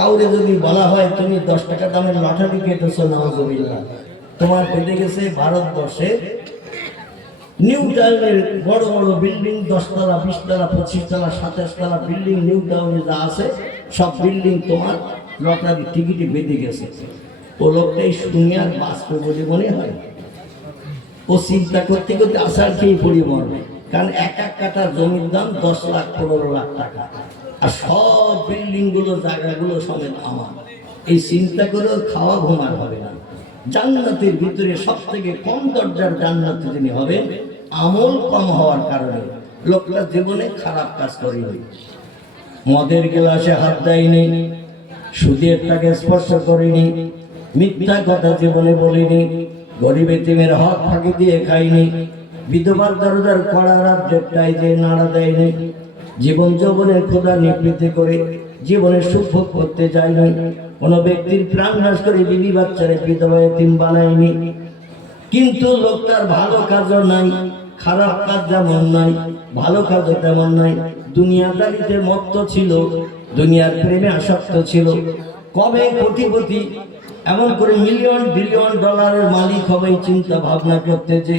কাউরে যদি বলা হয় তুমি 10 টাকা দামের লটারি কেটেছো, নাউজুবিল্লাহ, তোমার পেটে গেছে ভারতবর্ষে নিউ টাউনের বড় বড় বিল্ডিং, 10 তলা, 20 তলা, 25 তলা, 27 তলা বিল্ডিং নিউ টাউনে যা আছে সব বিল্ডিং তোমার লটারি টিকিটে বেঁধে গেছে। ও লোকটাই শুনে আর বাঁচবে বলে মনে হয়? ও চিন্তা করতে করতে আসার খেয়ে পড়ি মরবে। কারণ এক এক কাঠা জমির দাম 10 লাখ 15 লাখ টাকা, আর সব বিল্ডিং গুলো জায়গাগুলো সমেত আমার। এই চিন্তা করেও খাওয়া ঘুমার হবে না। জান্নাতের ভিতরে সব থেকে কম দরজার জান্নাতে যিনি হবেন, আমল কম হওয়ার কারণে লোকটা জীবনে খারাপ কাজ করেনি, মদের গ্লাসে হাত দেয়নি, সুদের টাকা স্পর্শ করেনি, মিথ্যা কথা জীবনে বলিনি, গরিব এতিমের হক ফাঁকি দিয়ে খাইনি, বিধবার দরজার কড়া রাজ্যের টাইতে নাড়া দেয়নি, জীবন যৌবনের ক্ষুধা নিবৃত্তি করে জীবনের সুখ ভোগ করতে চায়নি, কোনো ব্যক্তির প্রাণ নাশ করে বিবি বাচ্চারে বিধবা এতিম বানায়নি। কিন্তু লোকটার ভালো কাজও নাই, খারাপ কাজ যেমন নাই, ভালো কাজও তেমন নাই। দুনিয়াদারিতে মত্ত ছিল, দুনিয়ার প্রেমে আসক্ত ছিল। কবে কোটিপতি, এমন করে মিলিয়ন বিলিয়ন ডলারের মালিক হবে চিন্তা ভাবনা করতেছে।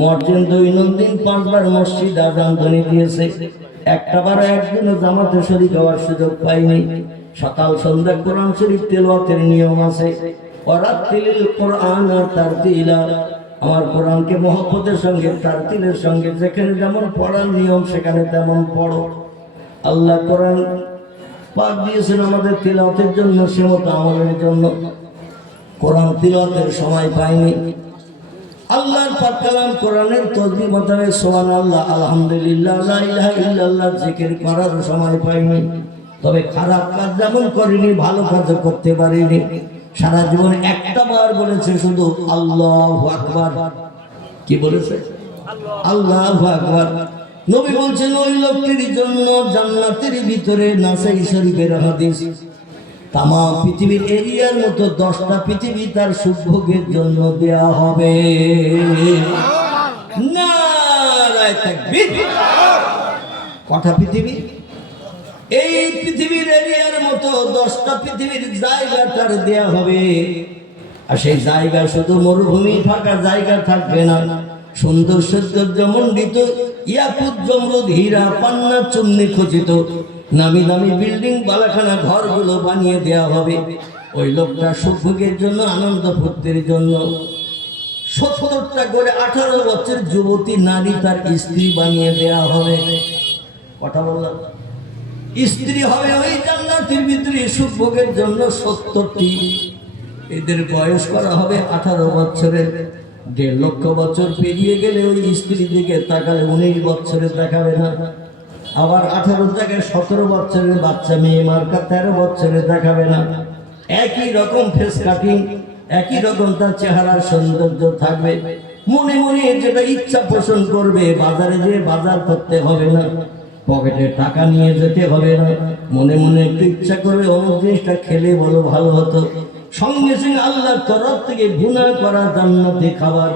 মসজিদ দৈনন্দিন 5 বার মসজিদ আযান ধ্বনি দিয়েছে, একটা বার একদিনও জামাতে শরীক হওয়ার সুযোগ পাইনি। সকাল সন্ধ্যা কোরআন শরীফ তেলাওয়াতের নিয়ম আছে। ওয়ারাতিলিল কোরআন তারতিলা, আমার কোরআনকে মহব্বতের সঙ্গে তারতিলের সঙ্গে যেখানে যেমন পড়ার নিয়ম সেখানে তেমন পড়ো। আল্লাহ কোরআন পাক দিয়েছেন আমাদের তেলাওয়াতের জন্য, সেমত আমলের জন্য। কোরআন তিলাওয়াতের সময় পাইনি। আল্লাহর পাক কালাম কোরআনের তাসবিহ মোতাবেক সুবহানাল্লাহ, আলহামদুলিল্লাহ, লা ইলাহা ইল্লাল্লাহ জিকির করার সময় পাইনি। তবে খারাপ কাজ যেমন করিনি, ভালো কাজ করতে পারিনি। সারা জীবনে একটা বার বলেছে শুধু আল্লাহু আকবার। কি বলেছে? আল্লাহু আকবার। নবী বলছেন ওই লোকটির জন্য জান্নাতের ভিতরে নাসাই শরীফের হাদিস, তামাম পৃথিবীর এরিয়ার মতো 10টা পৃথিবী তার সুখভোগের জন্য দেয়া হবে। নারায়ে তাকবীর। কটা পৃথিবী? এই পৃথিবীর এরিয়ার মতো 10টা পৃথিবীর জায়গা তার দেয়া হবে। আর সেই জায়গা শুধু মরুভূমি ফাঁকা জায়গা থাকবে না, সুন্দর সৌন্দর্যমণ্ডিত ইয়াকুত জমরুদ হীরা পান্না চুন্নি খচিত নামি দামি বিল্ডিং বালাখানা ঘরগুলো বানিয়ে দেয়া হবে ওই লোকটা সুখভোগের জন্য, আনন্দ ফুর্তির জন্য। 70টা করে 18 বছর যুবতী নারী তার স্ত্রী বানিয়ে দেয়া হবে। কথা বললাম, স্ত্রী হবে ওই জান্নাতের ভিতরে সুখভোগের জন্য 70টি। এদের বয়স করা হবে 18 বছরের। 1.5 লক্ষ বছর পেরিয়ে গেলে ওই স্ত্রী দিকে তাকালে 19 বছরে দেখাবে না। আবার 18 জায়গায় 17 বছরের বাচ্চা মেয়ে মার্কা 13 বছরে দেখাবে না। একই রকম ফেস কাটিং, একই রকম তার চেহারার সৌন্দর্য থাকবে। মনে মনে যেটা ইচ্ছা পোষণ করবে, বাজারে যেয়ে বাজার করতে হবে না, পকেটে টাকা নিয়ে যেতে হবে না। মনে মনে একটু ইচ্ছা করবে অমুক জিনিসটা খেলে বলো ভালো হতো, সঙ্গে সঙ্গে আল্লাহর তরফ থেকে গুনাহ করা জান্নাতি খাবার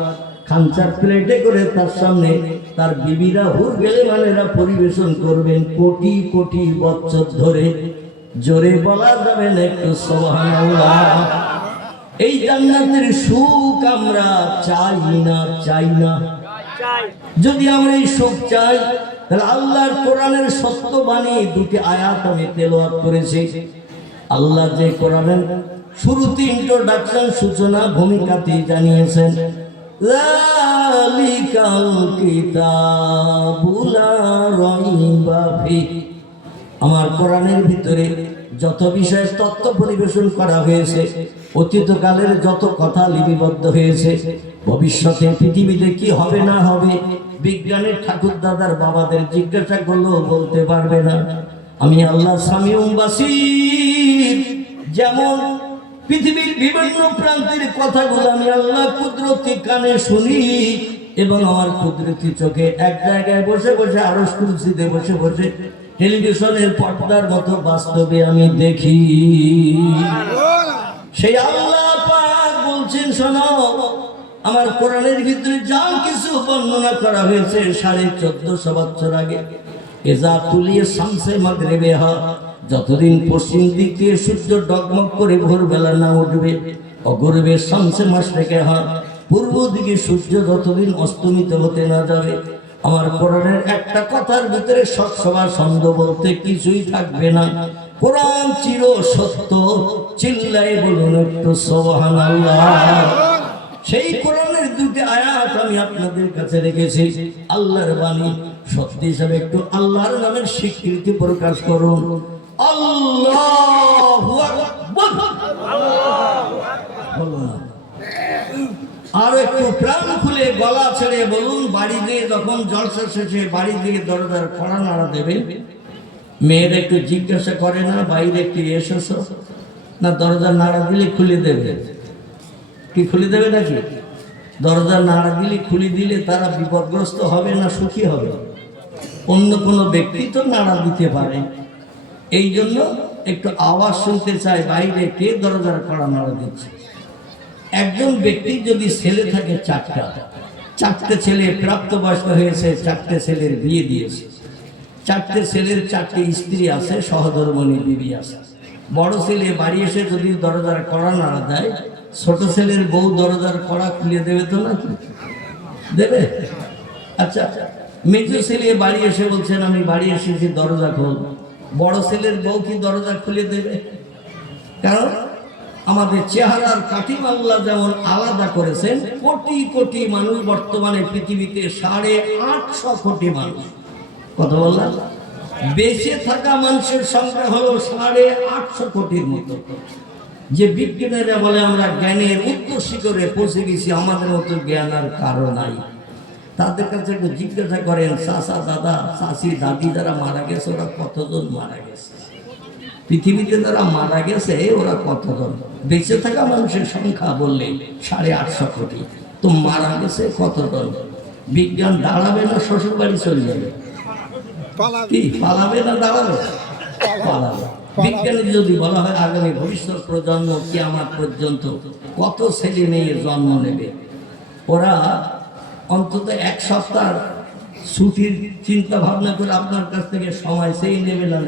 খানচার প্লেটে করে তার সামনে তার বিবিরা হুর গেলেমানেরা পরিবেশন করবেন কোটি কোটি বছর ধরে। জোরে বলা যাবে না একটু সুবহানাল্লাহ। এই জান্নাতের সুখ আমরা চাই না, চাই না? যদি আমরা এই সুখ চাই তাহলে আল্লাহর কোরআনের সত্য বাণী 2টি আয়াত আমি তেলাওয়াত করেছি। আল্লাহ যে কোরআনের শুরুতে ইন্ট্রোডাকশন সূচনা ভূমিকাতে জানিয়েছেন, যালিকাল কিতাবু লা রাইবা ফিহি। আমার কোরআনের ভিতরে যত বিষয়ের তত্ত্ব পরিবেশন করা হয়েছে, অতীতকালের যত কথা লিপিবদ্ধ হয়েছে, ভবিষ্যতে পৃথিবীতে কি হবে না হবে বিজ্ঞানের ঠাকুর দাদার বাবাদের জিজ্ঞাসা করলেও বলতে পারবে না। আমি আল্লাহ সামিউম বাসীর, যেমন পৃথিবীর বিভিন্ন প্রান্তের কথাগুলো আমি আল্লাহ কুদরতি কানে শুনি এবং আমার কুদরতি চোখে এক জায়গায় বসে বসে আরশ কুরসিতে বসে বসে টেলিভিশনের পর্দার মতো বাস্তবে আমি দেখি। সেই আল্লাহ পাক বলছেন, শোনো আমার কোরআনের ভিতরে যা কিছু বর্ণনা করা হয়েছে 1450 বছর আগে, এজা তুলিয়ে শামসে মাগরিবেহা যতদিন পশ্চিম দিক দিয়ে সূর্য ডগমগ করে ভোরবেলা না উঠবে, অগরবে শামসে মাশরিকে হয়, পূর্ব দিকে সূর্য যতদিন অস্তমিত হতে না যাবে, আমার কোরআনের একটা কথার ভিতরে সৎসভা ছন্দ বলতে কিছুই থাকবে না। কোরআন চির সত্য, চিল্লাই বলুন একটু সুবহানাল্লাহ। সেই কোরআনের দুটি আয়াত আমি আপনাদের কাছে রেখেছি, আল্লাহর বাণী। সত্যি হিসাবে একটু আল্লাহর নামের স্বীকৃতি প্রকাশ করুন, আল্লাহু আকবার। বলুন না, আর একটু প্রাণ খুলে গলা ছেড়ে বলুন, বাড়ি দিয়ে যখন জলসা শেষে বাড়ি দিয়ে দরজার কড়া নাড়া দেবে, মেয়েরা একটু জিজ্ঞাসা করে না বাইরে একটু এসেছো, না দরজা নাড়া দিলে খুলে দেবে? কি খুলে দেবে নাকি? দরজা নাড়া দিলে খুলে দিলে তারা বিপদগ্রস্ত হবে না সুখী হবে? অন্য কোনো ব্যক্তি তো নাড়া দিতে পারে। এই জন্য একটু আওয়াজ শুনতে চায় বাইরে কে দরজার কড়া নাড়া দিচ্ছে। একজন ব্যক্তি যদি ছেলে থাকে চারটে ছেলে প্রাপ্তবয়স্ক হয়েছে, চারটে ছেলের বিয়ে দিয়েছে, চারটে ছেলের চারটে স্ত্রী আছে, সহধর্মণী বিবি আছে। বড় ছেলে বাড়ি এসে যদি দরজার কড়া নাড়া দেয়, ছোট ছেলের বউ দরজার কড়া খুলে দেবে তো নাকি? দেবে? আচ্ছা, মেজো ছেলে বাড়ি এসে বলছেন আমি বাড়ি এসেছি দরজা খোল, বড় ছেলের বউ কি দরজা খুলে দেবে? কারণ আমাদের চেহারার কাঠিম আল্লাহ যেমন আলাদা করেছেন, কোটি কোটি মানুষ বর্তমানে পৃথিবীতে, 850 কোটি মানুষ। কথা বললাম, বেঁচে থাকা মানুষের সংখ্যা হলো 850 কোটির মতো। যে বিজ্ঞানীরা বলে আমরা জ্ঞানের উচ্চ শিখরে পৌঁছে গেছি, আমাদের মতো জ্ঞান আর কারো নাই। তাদের কাছে একটু জিজ্ঞাসা করেন, চাচা দাদা চাচি দাদি যারা মারা গেছে ওরা কতজন মারা গেছে? পৃথিবীতে যারা মারা গেছে ওরা কতজন? বেঁচে থাকা মানুষের সংখ্যা বললে 850 কোটি, তো মারা গেছে কতজন? বিজ্ঞান দাঁড়াবে না শ্বশুর বাড়ি চলে যাবে? কি পালাবে না দাঁড়াবে? পালাবে। বিজ্ঞানী যদি বলা হয় আগামী ভবিষ্যৎ প্রজন্ম কিয়ামত পর্যন্ত কত ছেলে মেয়ের জন্ম নেবে, ওরা অন্তত 1 সপ্তাহ ছুটির চিন্তা ভাবনা করে আপনার কাছ থেকে সময় সেই নেবে না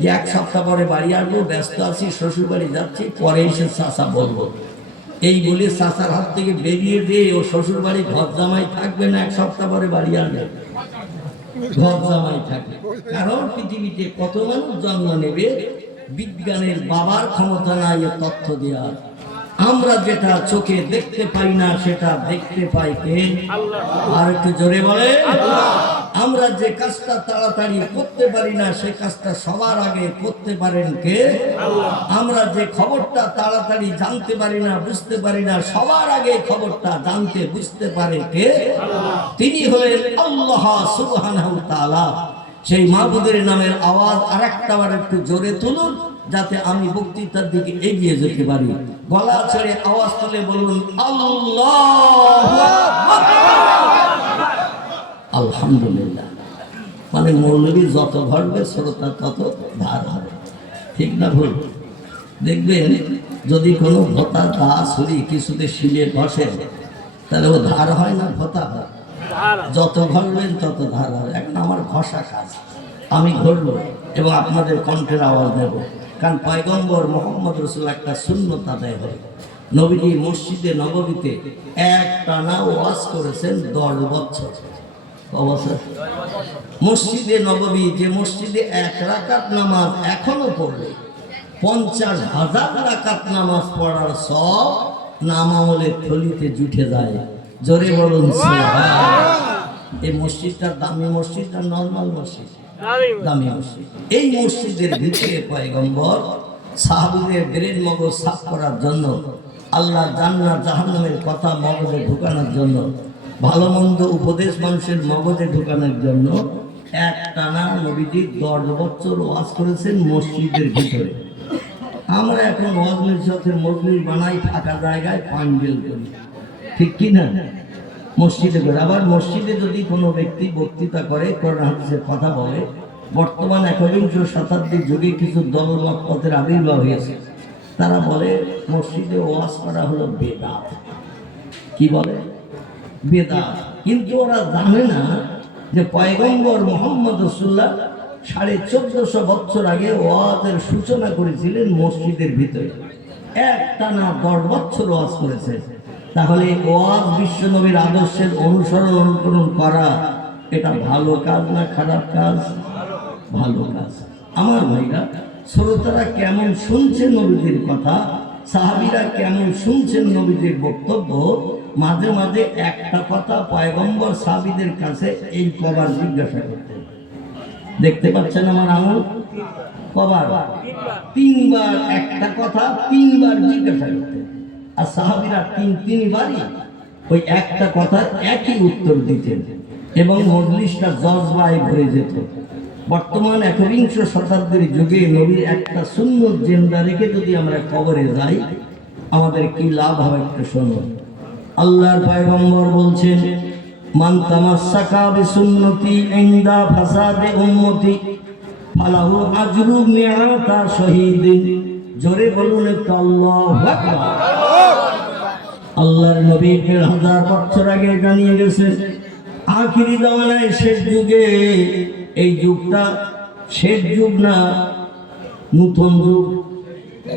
যে 1 সপ্তাহ পরে বাড়ি আসবো, ব্যস্ত আছি, শ্বশুর বাড়ি যাচ্ছি, পরে এসে চাচা বলবো। এই বলে চাচার হাত থেকে বেরিয়ে দিয়ে ও শ্বশুর বাড়ি ঘর জামাই থাকবে না, 1 সপ্তাহ পরে বাড়ি আসবে ঘর জামাই থাকবে। কারণ পৃথিবীতে কত মানুষ জন্ম নেবে, বিজ্ঞানের বাবার ক্ষমতা নাই তথ্য দেওয়ার। আমরা যেটা চোখে দেখতে পাই না সেটা দেখতে পাই কে? আর একটু জোরে বলে। আমরা যে কাজটা তাড়াতাড়ি করতে পারি না সে কাজটা সবার আগে করতে পারেন কে? আমরা যে খবরটা তাড়াতাড়ি জানতে পারি না বুঝতে পারি না সবার আগে খবরটা জানতে বুঝতে পারে কে? তিনি হলেন আল্লাহ সুবহানাহু ওয়া তাআলা। সেই মাবুদের নামের আওয়াজ আরেকটা বার একটু জোরে তুলুন যাতে আমি বক্তৃতার দিকে এগিয়ে যেতে পারি। গলা ছেড়ে আওয়াজ তুলে বলুন আল্লাহু আকবার। আলহামদুলিল্লাহ। মানে মৌলবী যত ঘটবে শ্রোতা তত ধার হবে, ঠিক না ভুল? দেখবেন যদি কোনো ভোতা দা ছুরি কিছুতে শিলে ঘষে তাহলে ও ধার হয় না ভোতা হয়? যত ঘটবেন তত ধার হবে। এখন আমার ঘষা কাজ, আমি ঘটব এবং আপনাদের কণ্ঠের আওয়াজ নেব। কারণ পয়গম্বর মোহাম্মদ রাসূল একটা সুন্নত আদায় হয়। নবীজি মসজিদে নববীতে একটানা ওয়াজ করেছেন 10 বছর। অবশ্যই মসজিদে নববী, যে মসজিদে 1 রাকাত নামাজ এখনো পড়লে 50,000 রাকাত নামাজ পড়ার সব নামাওয়ালের থলিতে জুটে যায়। জোরে বলুন সুবহানাল্লাহ। এই মসজিদটা দামি মসজিদ না নরমাল মসজিদ? দামি মসজিদ। এই মসজিদের ভিতরে পয়গম্বর সাহাবীদের ব্রেন মগজ সাফ করার জন্য, আল্লাহ জান্নাত জাহান্নামের কথা মগজে ঢুকানোর জন্য, ভালো মন্দ উপদেশ মানুষের মগজে ঢুকানোর জন্য একটানা নবীজি 10 বছর ওয়াজ করেছেন মসজিদের ভিতরে। আমরা এখন ওয়াজ নসিহতের মজলিস বানাই, ফাঁকা জায়গায় পাঞ্জেল করি, ঠিক কি না? মসজিদে করে। আবার মসজিদে যদি কোনো ব্যক্তি বক্তৃতা করে, কোরআন হাদিসের কথা বলে, বর্তমান 21শ শতাব্দীর যুগে কিছু দলমত পথের আবির্ভাব হয়েছে। তারা বলে মসজিদে ওয়াজ করা হলো বেদাত। কি বলে? বেদাত। কিন্তু ওরা জানে না যে পয়গম্বর মুহাম্মদ রাসূলুল্লাহ 1450 বছর আগে ওয়াজের সূচনা করেছিলেন মসজিদের ভিতরে, একটানা 10 বছর ওয়াজ করেছে। তাহলে ওয়াজ বিশ্বনবীর আদর্শের অনুকরণ করা এটা ভালো কাজ না খারাপ কাজ? ভালো কাজ। আমার ভাইরা, শ্রোতারা কেমন শুনছেন নবীজির কথা, সাহাবীরা কেমন শুনছেন নবীজির বক্তব্য, মাঝে মাঝে একটা কথা পয়গম্বর সাহাবীদের কাছে এই কবার জিজ্ঞাসা করতেন। দেখতে পাচ্ছেন আমার আমল? কবার? 3 বার একটা কথা 3 বার জিজ্ঞাসা করতেন। আর সাহাবীরা 3 বারই ওই একটা কথা একই উত্তর দিতেন এবং মজলিসটা জজবায় ভরে যেত। বর্তমান 21 শতাব্দীর যুগে নবীর একটা সুন্নত জিন্দা রেখে যদি আমরা কবরে যাই, আমাদের কি লাভ হবে একটু শুনুন। আল্লাহর পয়গম্বর বলছেন, মান তামাসসাকা বিসুন্নতি ইনদা ফাসাদে উম্মতি ফালাহু আজরু মিআতা শহীদিন। জোরে বলুন একটু আল্লাহু আকবার। আল্লাহর নবী 1000 বছর আগে জানিয়ে গেছেন, আখিরি জামানায় শেষ যুগে, এই যুগটা শেষ যুগ না নতুন যুগ,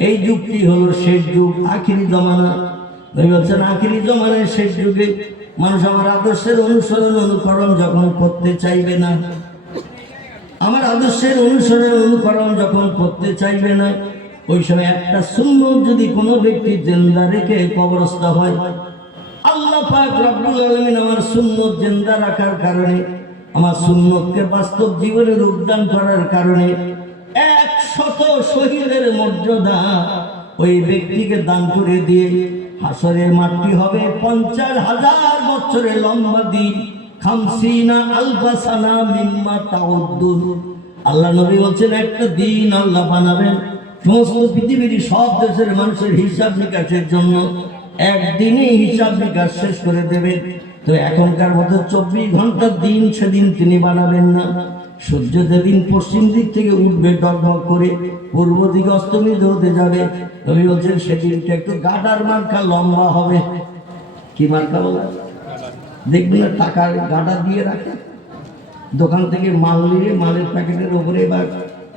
এই যুগটি হলো শেষ যুগ, আখিরি জামানা। নবী বলছেন আখিরি জামানায় শেষ যুগে মানুষ আমার আদর্শের অনুসরণ অনুকরণ যখন করতে চাইবে না, আমার আদর্শের অনুসরণ অনুকরণ যখন করতে চাইবে না, ওই সময় একটা সুন্নত যদি কোনো ব্যক্তি জিন্দা রেখে কবরস্থ হয়, আল্লাহ পাক রব্বুল আলামিন আমার সুন্নত জিন্দা রাখার কারণে, আমার সুন্নতকে বাস্তব জীবনে রূপদান করার কারণে 100 শহীদের মর্যাদা ওই ব্যক্তিকে দান করে দিয়ে হাসরের মাটি হবে 50,000 বছরের লম্বা দিন, 50 আলফা সানা মিম্মা তাউদ্দুন। আল্লাহ নবী বলছেন একটা দিন আল্লাহ বানাবেন সমস্ত পৃথিবীর সব দেশের মানুষের হিসাব নিকাশের জন্য, একদিনই হিসাব নিকাশ শেষ করে দেবে। তো এখনকার মতো 24 ঘন্টার দিন সেদিন তিনি বানাবেন না। সূর্য যেদিন পশ্চিম দিক থেকে উঠবে ডগমগ করে, পূর্ব দিকে অস্তমিত হতে যাবে, নবী বলছেন সেদিনটা একটু গাডার মার্কা লম্বা হবে। কি মার্কা বলে? দেখবেন না টাকার গাডা দিয়ে রাখে, দোকান থেকে মাল নিয়ে মালের প্যাকেটের উপরে বা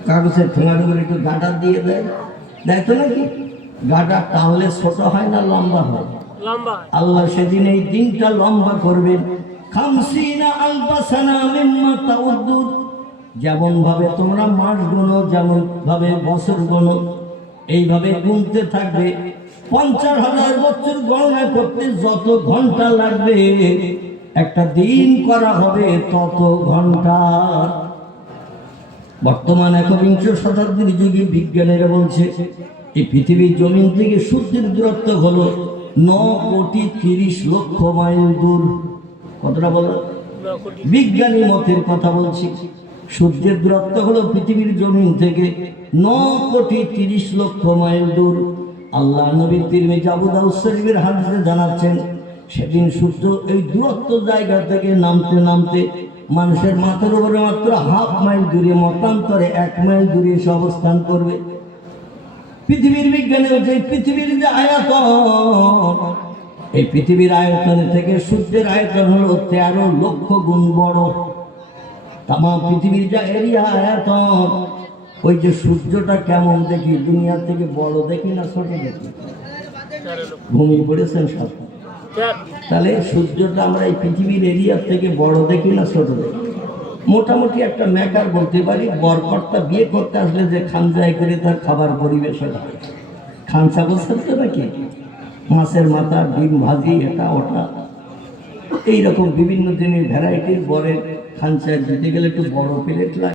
কাগজের ঠোঙার উপরে একটু গাডা দিয়ে দেয়, দেয় তো নাকি? গাডা তাহলে ছোট হয় না লম্বা হয়? আল্লাহ সেদিন এই দিনটা লম্বা করবেন। 50 আলফা সানা মিম্মা তাউদ্দুন। যেমন ভাবে তোমরা মাস গুনো, যেমন ভাবে বছর গুনো, এইভাবে গুনতে থাকবে। 50,000 বছর গণনা করতে যত ঘন্টা লাগবে, একটা দিন করা হবে তত ঘন্টা। বর্তমান 21 শতাব্দীর যুগে বিজ্ঞানীরা বলছে এই পৃথিবীর জমিন থেকে সূর্যের দূরত্ব হলো 9,30,00,000 মাইল দূর। কতটা বলো? বিজ্ঞানী মতের কথা বলছি। সূর্যের দূরত্ব হলো পৃথিবীর জমিন থেকে 9,30,00,000 মাইল দূর। আল্লাহ নবী তিরমিজি আবু দাউদ শরীফের হাদিসে জানাচ্ছেন, সেদিন সূর্য এই দূরত্ব জায়গা থেকে নামতে নামতে মানুষের মাথার উপরে মাত্র 1/2 মাইল দূরে, মতান্তরে 1 মাইল দূরে এসে অবস্থান করবে। পৃথিবীর বিজ্ঞানী হচ্ছে পৃথিবীর যে আয়তন, এই পৃথিবীর আয়তনের থেকে সূর্যের আয়তন হলো 13 লক্ষ গুণ বড়। তাম পৃথিবীর যা এরিয়া আয়তন, ওই যে সূর্যটা কেমন দেখি, দুনিয়া থেকে বড় দেখি না ছোট দেখি? ঘুমিয়ে পড়েছেন সব? তাহলে সূর্যটা আমরা এই পৃথিবীর এরিয়া থেকে বড় দেখি না ছোট দেখি? মোটামুটি একটা ম্যাটার বলতে পারি, বরকর্তা বিয়ে করতে আসলে যে খানসায় করে তার খাবার পরিবেশন হয়, খানসা বলছেন তো নাকি? মাছের মাথা, ডিম ভাজি, এটা ওটা, এইরকম বিভিন্ন দিনের ভ্যারাইটির বরের খানসায় দিতে গেলে একটু বড় প্লেট লাগে।